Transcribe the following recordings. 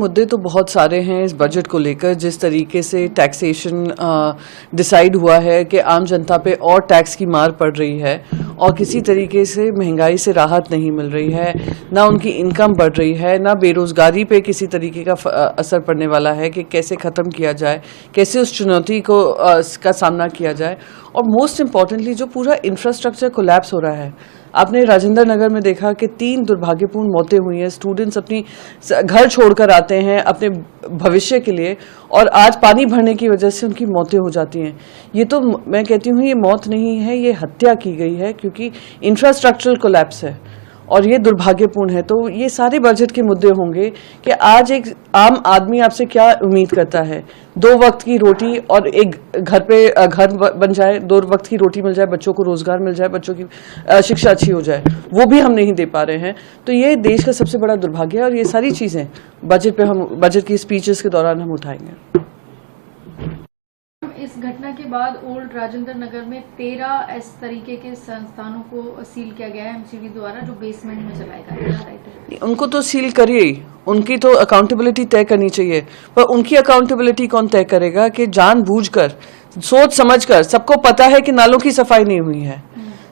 मुद्दे तो बहुत सारे हैं इस बजट को लेकर। जिस तरीके से टैक्सेशन डिसाइड हुआ है कि आम जनता पे और टैक्स की मार पड़ रही है और किसी तरीके से महंगाई से राहत नहीं मिल रही है, ना उनकी इनकम बढ़ रही है, ना बेरोज़गारी पे किसी तरीके का असर पड़ने वाला है कि कैसे ख़त्म किया जाए, कैसे उस चुनौती को का सामना किया जाए। और मोस्ट इम्पॉर्टेंटली जो पूरा इंफ्रास्ट्रक्चर कोलैप्स हो रहा है। आपने राजेंद्र नगर में देखा कि 3 दुर्भाग्यपूर्ण मौतें हुई हैं। स्टूडेंट्स अपनी घर छोड़कर आते हैं अपने भविष्य के लिए और आज पानी भरने की वजह से उनकी मौतें हो जाती हैं। ये तो मैं कहती हूँ ये मौत नहीं है, ये हत्या की गई है क्योंकि इंफ्रास्ट्रक्चरल कोलैप्स है और ये दुर्भाग्यपूर्ण है। तो ये सारे बजट के मुद्दे होंगे कि आज एक आम आदमी आपसे क्या उम्मीद करता है। 2 वक्त की रोटी और एक घर बन जाए, 2 वक्त की रोटी मिल जाए, बच्चों को रोजगार मिल जाए, बच्चों की शिक्षा अच्छी हो जाए, वो भी हम नहीं दे पा रहे हैं। तो ये देश का सबसे बड़ा दुर्भाग्य है और ये सारी चीजें बजट की स्पीचेस के दौरान हम उठाएंगे। इस घटना के बाद ओल्ड राजेंद्र नगर में 13 इस तरीके के संस्थानों को सील किया गया है एमसीडी द्वारा, जो बेसमेंट में चलाएगा। उनको तो सील करिए ही, उनकी तो अकाउंटेबिलिटी तय करनी चाहिए। पर उनकी अकाउंटेबिलिटी कौन तय करेगा कि जानबूझकर, सोच समझकर, सबको पता है कि नालों की सफाई नहीं हुई है,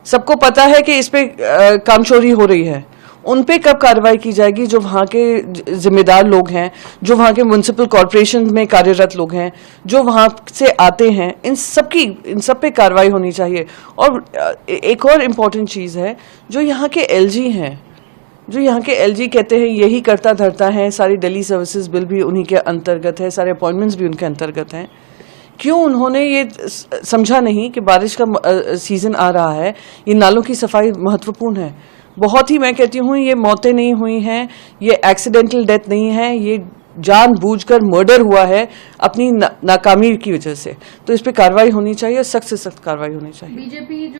सबको पता है कि इस पे कामचोरी हो रही है, उन पे कब कार्रवाई की जाएगी? जो वहाँ के जिम्मेदार लोग हैं, जो वहाँ के म्युनिसिपल कॉरपोरेशन में कार्यरत लोग हैं, जो वहाँ से आते हैं, इन सब पे कार्रवाई होनी चाहिए। और एक और इम्पॉर्टेंट चीज़ है, जो यहाँ के एलजी हैं, जो यहाँ के एलजी कहते हैं यही करता धरता है, सारी दिल्ली सर्विसेज बिल भी उन्हीं के अंतर्गत है, सारे अपॉइंटमेंट्स भी उनके अंतर्गत हैं। क्यों उन्होंने ये समझा नहीं कि बारिश का सीज़न आ रहा है, ये नालों की सफाई महत्वपूर्ण है। बहुत ही, मैं कहती हूँ ये मौतें नहीं हुई हैं, ये एक्सीडेंटल डेथ नहीं है, ये जानबूझकर मर्डर हुआ है अपनी नाकामी की वजह से। तो इस पे कार्रवाई होनी चाहिए, सख्त से सख्त कार्रवाई होनी चाहिए। बीजेपी जो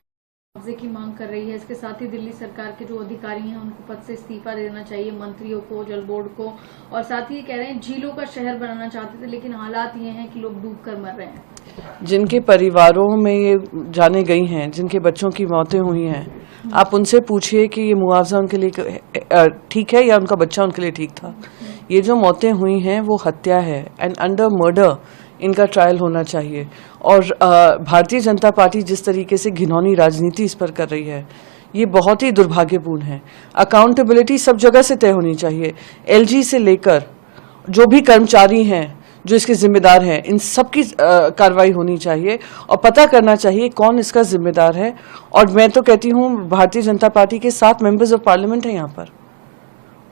मुआवजे की मांग कर रही है, इसके साथ ही दिल्ली सरकार के जो अधिकारी हैं उनको पद से इस्तीफा देना चाहिए, मंत्रियों को, जल बोर्ड को, और साथ ही कह रहे हैं झीलों का शहर बनाना चाहते थे लेकिन हालात ये हैं कि लोग डूब कर मर रहे हैं। जिनके परिवारों में ये जाने गई हैं, जिनके बच्चों की मौतें हुई हैं, आप उनसे पूछिए कि ये मुआवजा उनके लिए ठीक है या उनका बच्चा उनके लिए ठीक था। ये जो मौतें हुई हैं वो हत्या है, एंड अंडर मर्डर इनका ट्रायल होना चाहिए। और भारतीय जनता पार्टी जिस तरीके से घिनौनी राजनीति इस पर कर रही है, ये बहुत ही दुर्भाग्यपूर्ण है। अकाउंटेबिलिटी सब जगह से तय होनी चाहिए, एलजी से लेकर जो भी कर्मचारी हैं, जो इसके जिम्मेदार हैं, इन सब की कार्रवाई होनी चाहिए और पता करना चाहिए कौन इसका जिम्मेदार है। और मैं तो कहती हूँ भारतीय जनता पार्टी के 7 मेंबर्स ऑफ पार्लियामेंट हैं यहाँ पर,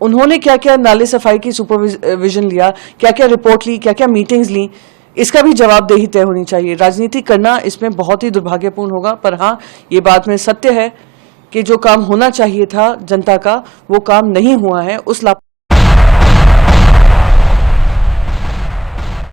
उन्होंने क्या क्या नाले सफाई की सुपरविजन लिया, क्या क्या रिपोर्ट ली, क्या क्या मीटिंग्स ली, इसका भी जवाबदेही तय होनी चाहिए। राजनीति करना इसमें बहुत ही दुर्भाग्यपूर्ण होगा। पर हाँ, ये बात में सत्य है कि जो काम होना चाहिए था जनता का, वो काम नहीं हुआ है। उस